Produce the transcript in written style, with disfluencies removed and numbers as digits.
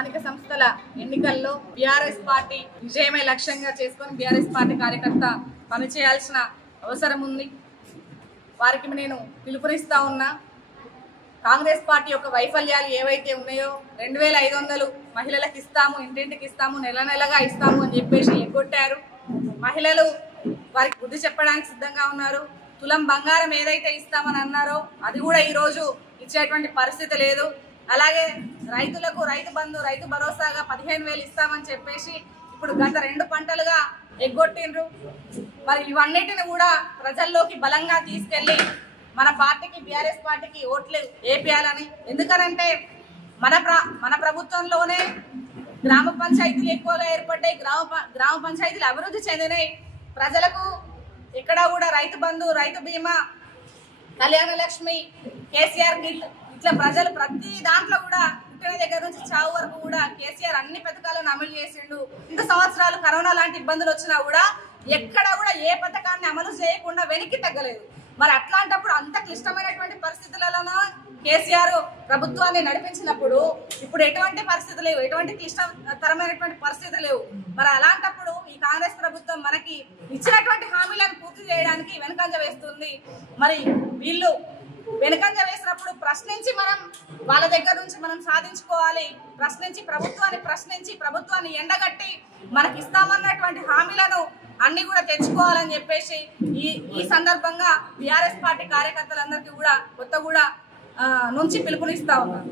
స్థానిక సంస్థల ఎన్నికల్లో బీఆర్ఎస్ పార్టీ విజయమే లక్ష్యంగా చేసుకొని బీఆర్ఎస్ పార్టీ కార్యకర్త పనిచేయాల్సిన అవసరం ఉంది. వారికి నేను పిలుపునిస్తా ఉన్నా. కాంగ్రెస్ పార్టీ యొక్క వైఫల్యాలు ఏవైతే ఉన్నాయో 2500 మహిళలకు ఇస్తాము, ఇంటింటికి ఇస్తాము, నెల నెలగా ఇస్తాము అని చెప్పేసి ఎగ్గొట్టారు. మహిళలు వారికి బుద్ధి చెప్పడానికి సిద్ధంగా ఉన్నారు. తులం బంగారం ఏదైతే ఇస్తామని అన్నారో అది కూడా ఈరోజు ఇచ్చేటువంటి పరిస్థితి లేదు. అలాగే రైతులకు రైతు బంధు, రైతు భరోసాగా 15,000 ఇస్తామని చెప్పేసి ఇప్పుడు గత 2 పంటలుగా ఎగ్గొట్టిండ్రు. మరి ఇవన్నిటిని కూడా ప్రజల్లోకి బలంగా తీసుకెళ్లి మన పార్టీకి, బీఆర్ఎస్ పార్టీకి ఓట్లు వేపియాలని. ఎందుకనంటే మన ప్రభుత్వంలోనే గ్రామ పంచాయతీలు ఎక్కువగా ఏర్పడ్డాయి, గ్రామ పంచాయతీలు అభివృద్ధి చెందినాయి. ప్రజలకు ఎక్కడా కూడా రైతు బంధు, రైతు బీమా, కళ్యాణ లక్ష్మి, కేసీఆర్ కిట్ ఇట్లా ప్రజలు ప్రతి దాంట్లో కూడా పుట్టిన దగ్గర నుంచి చావు వరకు కూడా కేసీఆర్ అన్ని పథకాలను అమలు చేసిండు. ఇంత సంవత్సరాలు కరోనా లాంటి ఇబ్బందులు వచ్చినా కూడా ఎక్కడా కూడా ఏ పథకాన్ని అమలు చేయకుండా వెనక్కి తగ్గలేదు. మరి అట్లాంటప్పుడు అంత క్లిష్టమైనటువంటి పరిస్థితులలో కేసీఆర్ ప్రభుత్వాన్ని నడిపించినప్పుడు ఇప్పుడు ఎటువంటి పరిస్థితులు లేవు, ఎటువంటి క్లిష్టతరమైనటువంటి పరిస్థితులు లేవు. మరి అలాంటప్పుడు ఈ కాంగ్రెస్ ప్రభుత్వం మనకి ఇచ్చినటువంటి హామీలను పూర్తి చేయడానికి వెనుకంజ వేస్తుంది. మరి వీళ్ళు వెనుకంజ వేసినప్పుడు ప్రశ్నించి మనం వాళ్ళ దగ్గర నుంచి మనం సాధించుకోవాలి. ప్రశ్నించి ప్రభుత్వాన్ని ఎండగట్టి మనకి ఇస్తామన్నటువంటి హామీలను అన్ని కూడా తెచ్చుకోవాలని చెప్పేసి ఈ సందర్భంగా బీఆర్ఎస్ పార్టీ కార్యకర్తలందరికీ కూడా కొత్తగూడ నుంచి పిలుపునిస్తా ఉన్నారు.